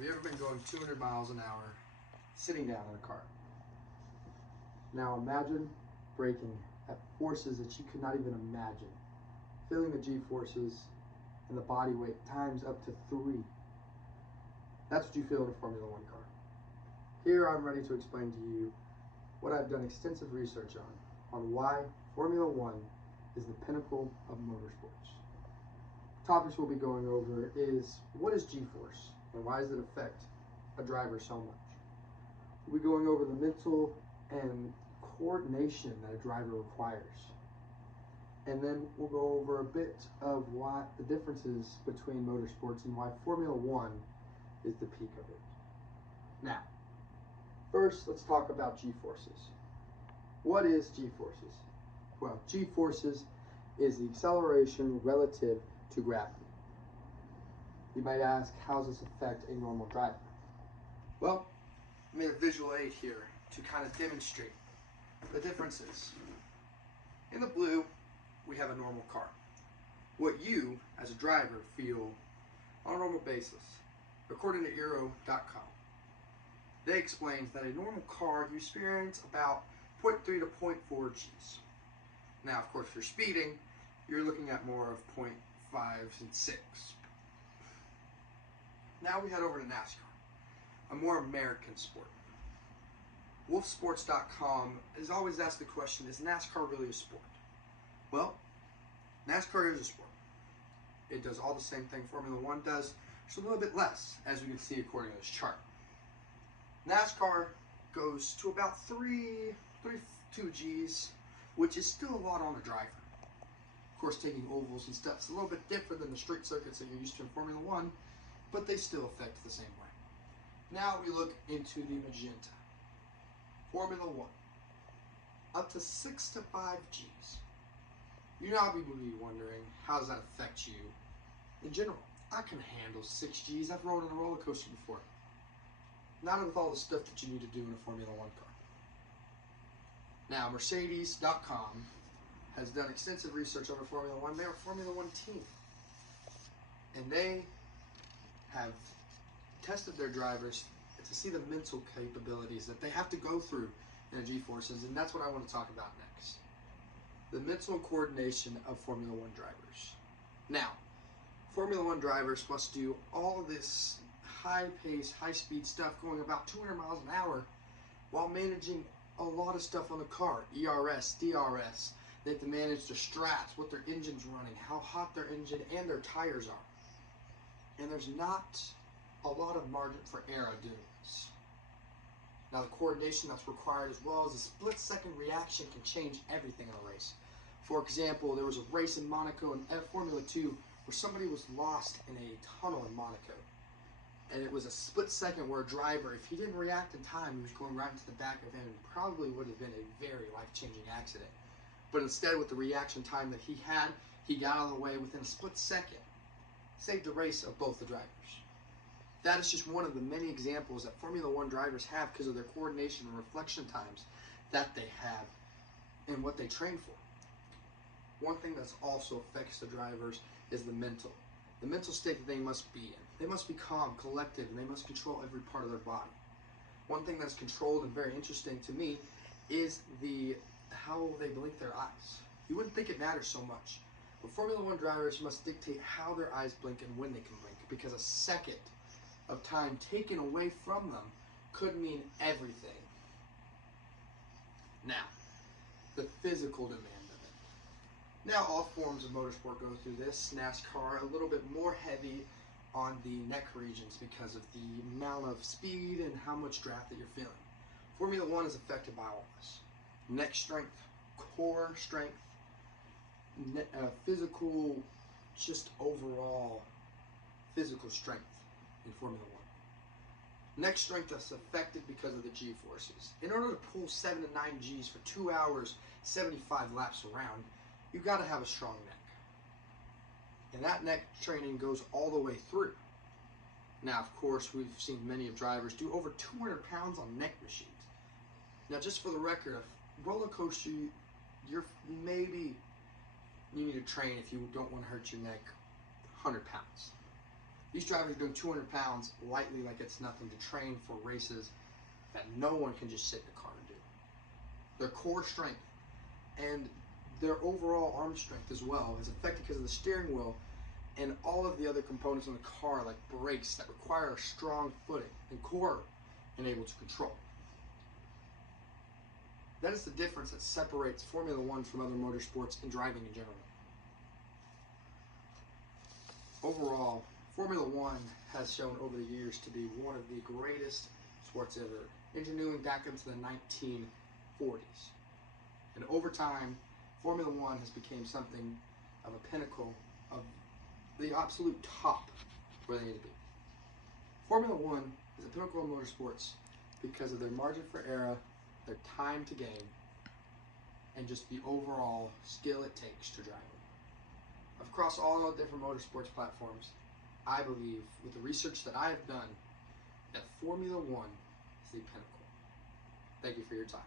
Have you ever been going 200 miles an hour sitting down in a car? Now imagine braking at forces that you could not even imagine. Feeling the G-forces and the body weight times up to 3. That's what you feel in a Formula One car. Here I'm ready to explain to you what I've done extensive research on why Formula One is the pinnacle of motorsports. Topics we'll be going over is, what is G-force and why does it affect a driver so much? We'll be going over the mental and coordination that a driver requires. And then we'll go over a bit of what the differences between motorsports and why Formula One is the peak of it. Now, first let's talk about G-forces. What is G-forces? Well, G-forces is the acceleration relative to gravity. You might ask, how does this affect a normal driver? Well, I made a visual aid here to kind of demonstrate the differences. In the blue, we have a normal car. What you, as a driver, feel on a normal basis. According to Aero.com, they explained that a normal car, you experience about 0.3 to 0.4 Gs. Now, of course, if you're speeding, you're looking at more of 0.5 and 6. Now we head over to NASCAR, a more American sport. Wolfsports.com has always asked the question, is NASCAR really a sport? Well, NASCAR is a sport. It does all the same thing Formula One does, just a little bit less, as we can see according to this chart. NASCAR goes to about 3.2 Gs, which is still a lot on the driver. Of course, taking ovals and stuff is a little bit different than the street circuits that you're used to in Formula One, but they still affect the same way. Now we look into the magenta. Formula One, up to 6 to 5 Gs. You now be wondering, how does that affect you in general? I can handle 6 Gs. I've rode on a roller coaster before. Not with all the stuff that you need to do in a Formula One car. Now, Mercedes.com has done extensive research over Formula One. They're a Formula One team. And they have tested their drivers to see the mental capabilities that they have to go through in a G-forces, and that's what I want to talk about next. The mental coordination of Formula One drivers. Now, Formula One drivers must do all of this high-pace, high-speed stuff going about 200 miles an hour while managing a lot of stuff on the car. ERS, DRS. They have to manage their strats, what their engine's running, how hot their engine and their tires are. And there's not a lot of margin for error doing this. Now, the coordination that's required, as well as a split-second reaction, can change everything in a race. For example, there was a race in Monaco in Formula 2 where somebody was lost in a tunnel in Monaco. And it was a split second where a driver, if he didn't react in time, he was going right into the back of him and probably would have been a very life-changing accident. But instead, with the reaction time that he had, he got out of the way within a split second. Saved the race of both the drivers. That is just one of the many examples that Formula One drivers have because of their coordination and reflection times that they have and what they train for. One thing that also affects the drivers is the mental state that they must be in. They must be calm, collected, and they must control every part of their body. One thing that's controlled and very interesting to me is how they blink their eyes. You wouldn't think it matters so much, but Formula One drivers must dictate how their eyes blink and when they can blink, because a second of time taken away from them could mean everything. Now, the physical demand of it. Now, all forms of motorsport go through this. NASCAR, a little bit more heavy on the neck regions because of the amount of speed and how much draft that you're feeling. Formula One is affected by all this. Neck strength, core strength, physical, just overall physical strength in Formula One. Neck strength is affected because of the G-forces. In order to pull 7 to 9 Gs for 2 hours, 75 laps around, you've got to have a strong neck. And that neck training goes all the way through. Now, of course, we've seen many of drivers do over 200 pounds on neck machines. Now, just for the record, a roller coaster, you need to train if you don't want to hurt your neck 100 pounds. These drivers are doing 200 pounds lightly like it's nothing to train for races that no one can just sit in a car and do. Their core strength and their overall arm strength as well is affected because of the steering wheel and all of the other components in the car, like brakes, that require a strong footing and core and able to control. That is the difference that separates Formula One from other motorsports and driving in general. Overall, Formula One has shown over the years to be one of the greatest sports ever, engineering back into the 1940s. And over time, Formula One has become something of a pinnacle of the absolute top where they need to be. Formula One is a pinnacle of motorsports because of their margin for error, their time to gain, and just the overall skill it takes to drive them. Across all the different motorsports platforms, I believe, with the research that I have done, that Formula One is the pinnacle. Thank you for your time.